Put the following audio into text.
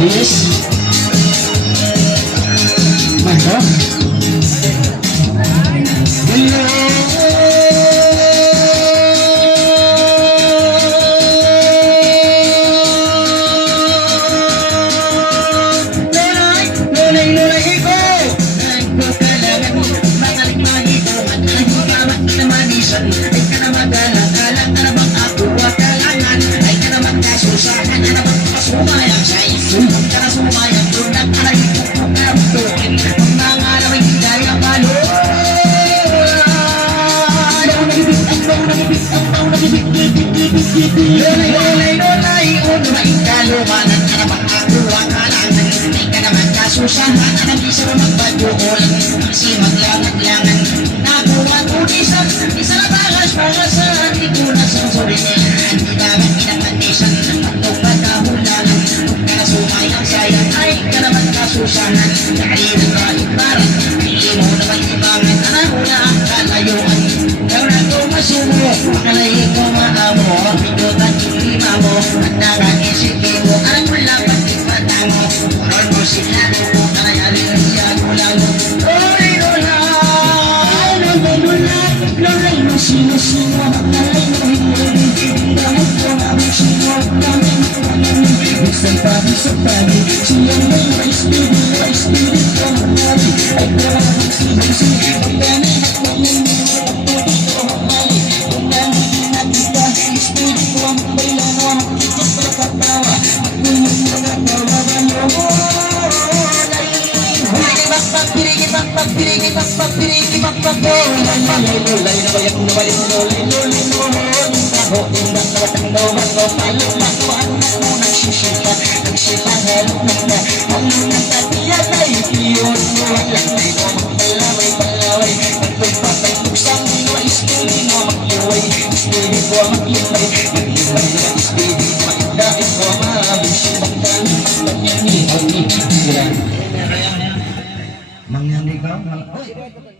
Yes. Mantap. Susahan ang isa magbaduol si maglangat-langan nakuha tulisan isa na bagas para sa ating kuna sa surinihan di dapat pinapanisan at pagkahulangan kaya sumayang sayang ay kanaman kasusahan dahil ang kaligbaran hindi mo naman ibangan anak na ang kalayuan kaya na ito masumo kalay ko maamo pinutan yung lima mo at nakaisipin mo alam mo lang pagkipata mo karon mo sinado mo kaya rin yan mo lang oy lola lalay mo sino-sino lalay mo hindi damot ko namin sino lalay mo isang pagi siyang may spirit ko manali ay kaya magsibig pagkanay at walang pagtutin ko mamali kung namin nakita spirit ko ang bailano ikot sa katawa magkunin mo na tawagan mo Mangyari ka?